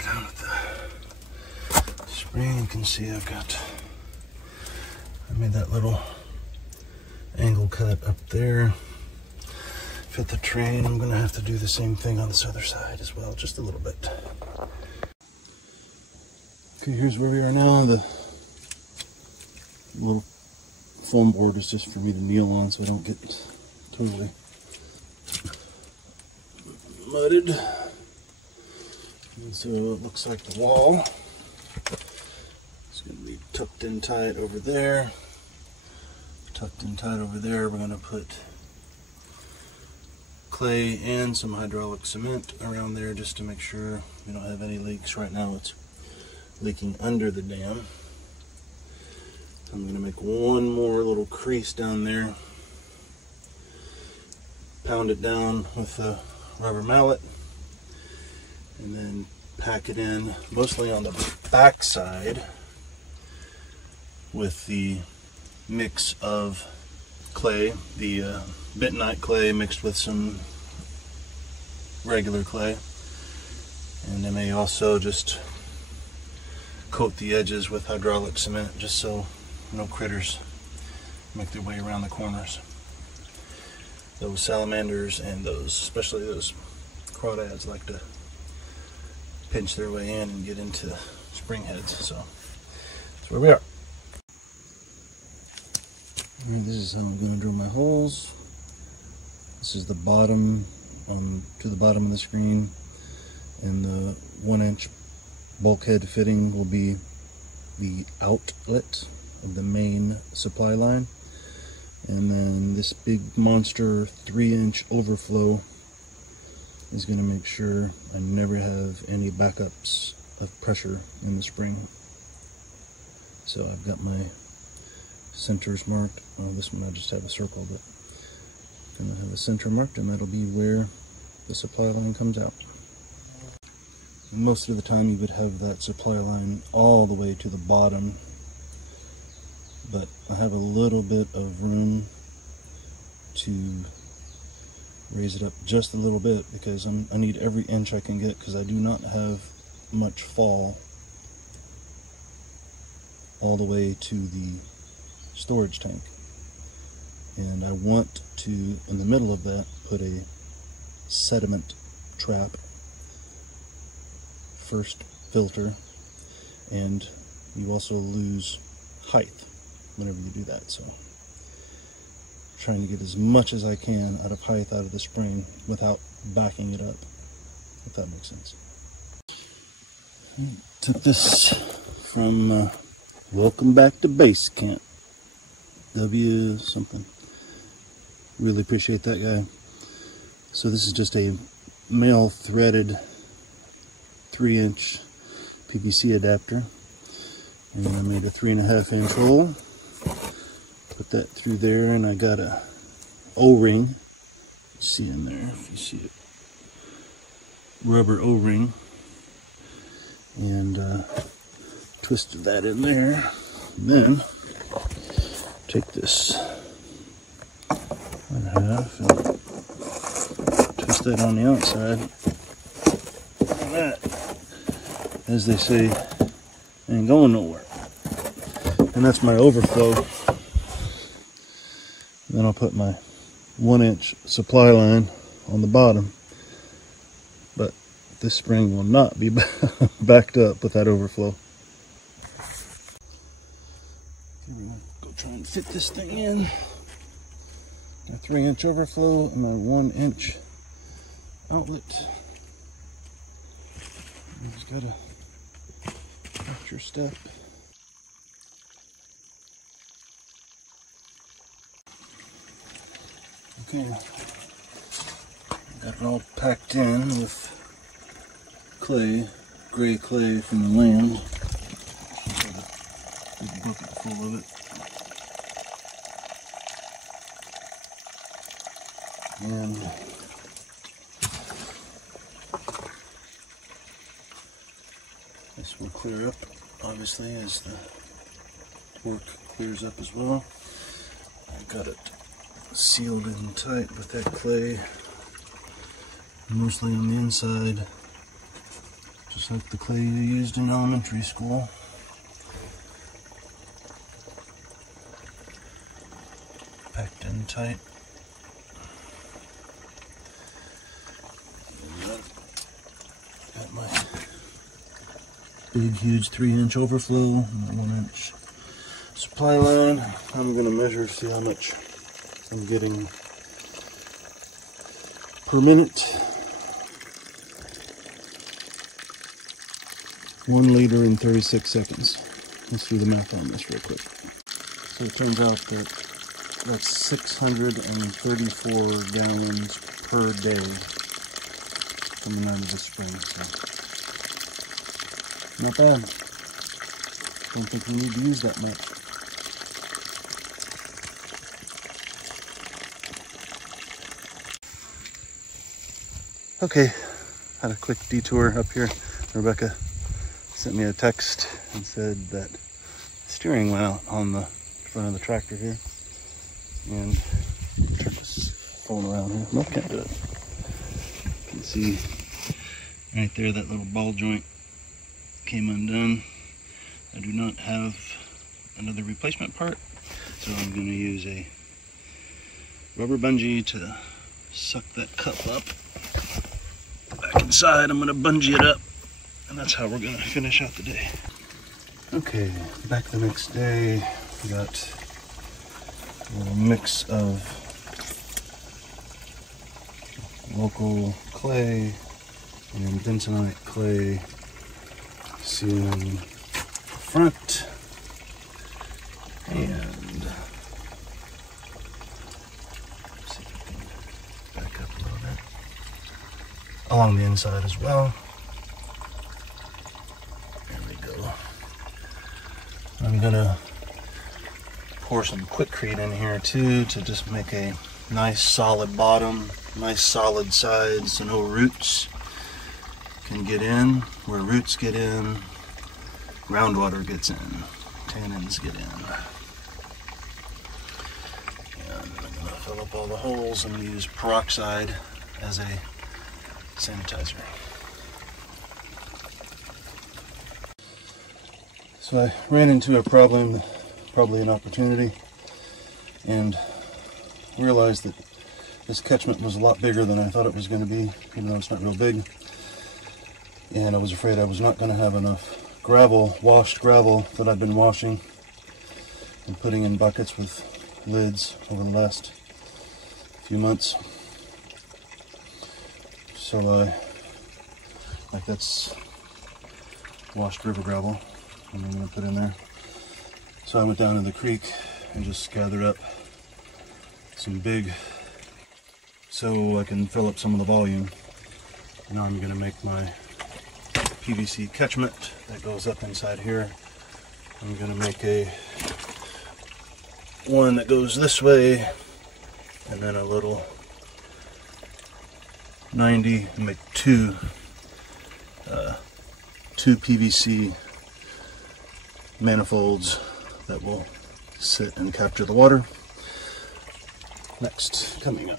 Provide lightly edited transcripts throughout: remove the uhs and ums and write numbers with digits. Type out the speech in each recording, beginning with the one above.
start out with the spring. You can see I made that little angle cut up there. Fit the train. I'm gonna have to do the same thing on this other side as well, just a little bit. Okay, here's where we are now. The little foam board is just for me to kneel on so I don't get totally mudded. And so it looks like the wall is going to be tucked in tight over there. Tucked in tight over there. We're going to put clay and some hydraulic cement around there just to make sure we don't have any leaks. Right now it's leaking under the dam. I'm going to make one more little crease down there. Pound it down with a rubber mallet and then pack it in mostly on the back side with the mix of clay, the bentonite clay mixed with some regular clay, and then I also just coat the edges with hydraulic cement just so no critters make their way around the corners. Those salamanders and those, especially those crawdads, like to pinch their way in and get into spring heads. So that's where we are. Alright, this is how I'm going to drill my holes. This is the bottom, to the bottom of the screen, and the 1-inch bulkhead fitting will be the outlet of the main supply line, and then this big monster 3-inch overflow is going to make sure I never have any backups of pressure in the spring. So I've got my centers marked. Well, this one I just have a circle, but I'm going to have a center marked, and that'll be where the supply line comes out. Most of the time you would have that supply line all the way to the bottom, but I have a little bit of room to raise it up just a little bit because I need every inch I can get, because I do not have much fall all the way to the storage tank, and I want to, in the middle of that, put a sediment trap first filter, and you also lose height whenever you do that. So trying to get as much as I can out of height out of the spring without backing it up, if that makes sense. Took this from Welcome Back to Base Camp, W something. Really appreciate that guy. So this is just a male threaded 3-inch PVC adapter, and I made a 3.5-inch hole. Put that through there, and I got a O-ring. See in there if you see it, rubber O-ring, and twisted that in there. And then take this other half and twist that on the outside. And that, as they say, ain't going nowhere. And that's my overflow. Then I'll put my 1-inch supply line on the bottom, but this spring will not be backed up with that overflow. Okay, we're gonna go try and fit this thing in. My 3-inch overflow and my 1-inch outlet. You just gotta watch your step. Okay, got it all packed in with clay, gray clay from the land. Got a big bucket full of it. And this will clear up, obviously, as the work clears up as well. I got it sealed in tight with that clay, mostly on the inside, just Just like the clay you used in elementary school. Packed in tight. Got my big, huge 3-inch overflow and a 1-inch supply line. I'm going to measure, see how much I'm getting per minute. 1 liter in 36 seconds. Let's do the math on this real quick. So it turns out that that's 634 gallons per day coming out of the spring. So not bad. Don't think we need to use that much. Okay, had a quick detour up here. Rebecca sent me a text and said that steering went out on the front of the tractor here. And the truck is falling around here. Nope, can't do it. You can see right there that little ball joint came undone. I do not have another replacement part, so I'm going to use a rubber bungee to suck that cup up. Back inside, I'm going to bungee it up, and that's how we're going to finish out the day. Okay, back the next day. We got a little mix of local clay and bentonite clay, sealing front, and see if we can back up a little bit along the inside as well. There we go. I'm gonna pour some Quikrete in here too to just make a nice solid bottom, nice solid sides so no roots can get in. Where roots get in, groundwater gets in, tannins get in. And I'm going to fill up all the holes and use peroxide as a sanitizer. So I ran into a problem, probably an opportunity, and realized that this catchment was a lot bigger than I thought it was going to be, even though it's not real big. And I was afraid I was not going to have enough gravel, washed gravel that I've been washing and putting in buckets with lids over the last few months. So like that's washed river gravel, and I'm going to put in there. So I went down to the creek and just gathered up some big, so I can fill up some of the volume. Now I'm going to make my PVC catchment that goes up inside here. I'm going to make a one that goes this way, and then a little 90, and make two PVC manifolds that will sit and capture the water. Next, coming up.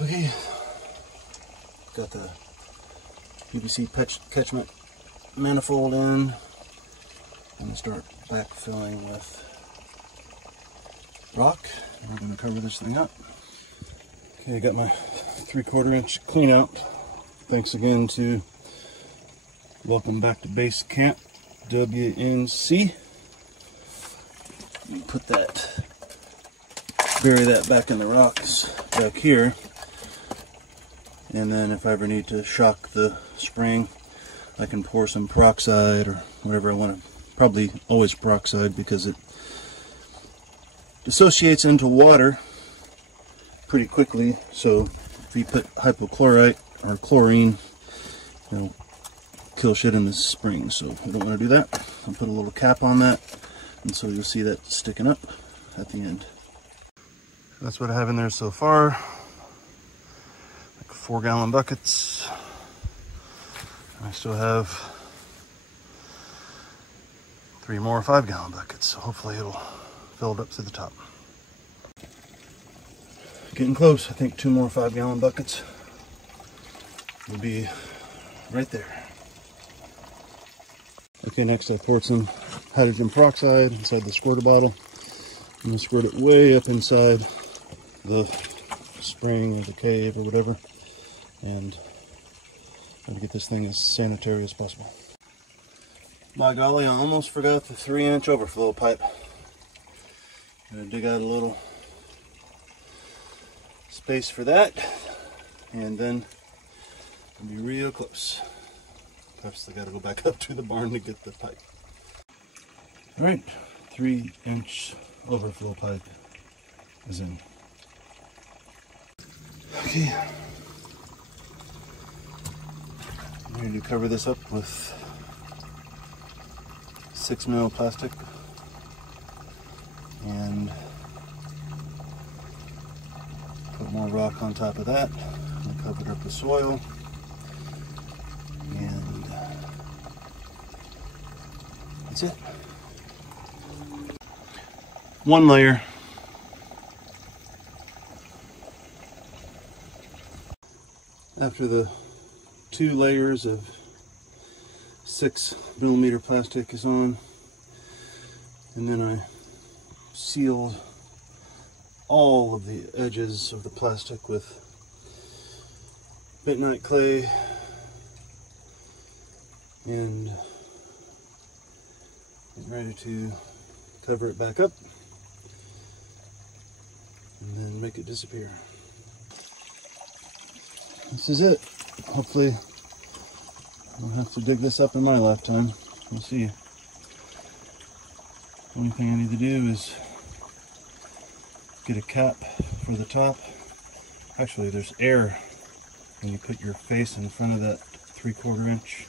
Okay, got the PVC catchment manifold in. I'm going to start backfilling with rock, and we're going to cover this thing up. Okay, I got my 3/4 inch clean out. Thanks again to Welcome Back to Base Camp, WNC. Put that, bury that back in the rocks back here. And then if I ever need to shock the spring, I can pour some peroxide or whatever I want to. Probably always peroxide because it dissociates into water pretty quickly. So if you put hypochlorite or chlorine, it'll kill shit in the spring. So we don't want to do that. I'll put a little cap on that, and so you'll see that sticking up at the end. That's what I have in there so far. 4-gallon buckets. I still have 3 more 5-gallon buckets, so hopefully it'll fill it up to the top. Getting close. I think 2 more 5-gallon buckets will be right there. Okay, next I poured some hydrogen peroxide inside the squirter bottle. I'm going to squirt it way up inside the spring or the cave or whatever, and try to get this thing as sanitary as possible. By golly, I almost forgot the 3-inch overflow pipe. Gonna dig out a little space for that, and then I'll be real close. Perhaps I gotta go back up to the barn to get the pipe. Alright, 3-inch overflow pipe is in. Okay. I'm going to cover this up with 6mm plastic and put more rock on top of that. And cover it up with soil, and that's it. 1 layer. After the 2 layers of 6mm plastic is on, and then I sealed all of the edges of the plastic with bentonite clay, and get ready to cover it back up and then make it disappear. This is it. Hopefully I don't have to dig this up in my lifetime. We'll see. Only thing I need to do is get a cap for the top. Actually, there's air when you put your face in front of that 3/4 inch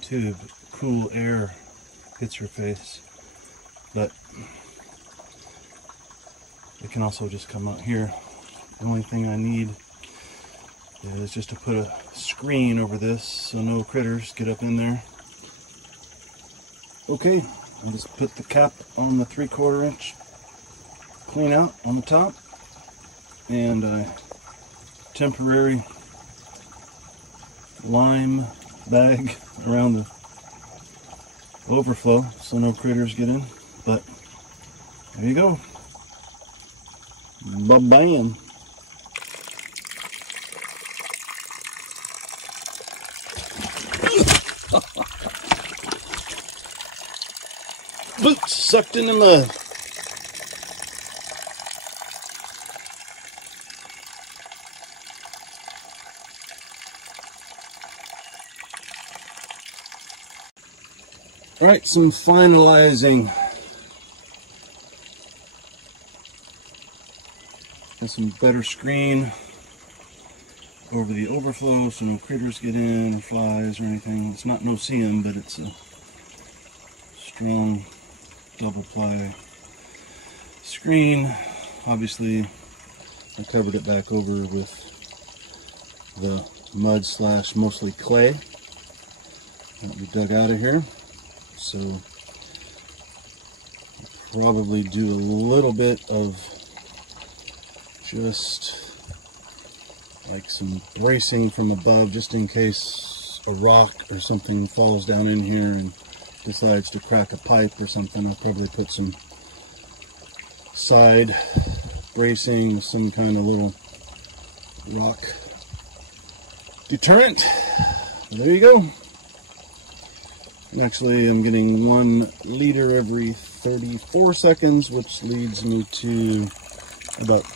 tube. Cool air hits your face, but it can also just come out here. The only thing I need is just to put a screen over this so no critters get up in there. Okay, I'll just put the cap on the 3/4 inch clean out on the top, and a temporary lime bag around the overflow so no critters get in. But there you go. Ba-bam. Boots sucked in the mud. All right, some finalizing. Got some better screen over the overflow so no critters get in or flies or anything. It's not no-see-um, but it's a strong double ply screen. Obviously I covered it back over with the mud / mostly clay that we dug out of here. So probably do a little bit of just like some bracing from above, just in case a rock or something falls down in here and decides to crack a pipe or something. I'll probably put some side bracing, some kind of little rock deterrent. There you go. And actually, I'm getting 1 liter every 34 seconds, which leads me to about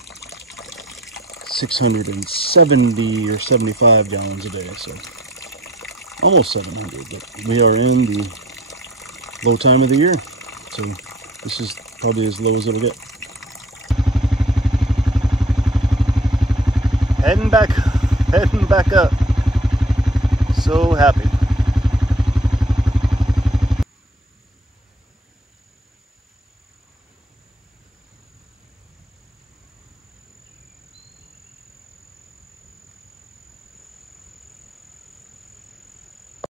670 or 75 gallons a day, so almost 700, but we are in the low time of the year, so this is probably as low as it'll get. Heading back up. So happy.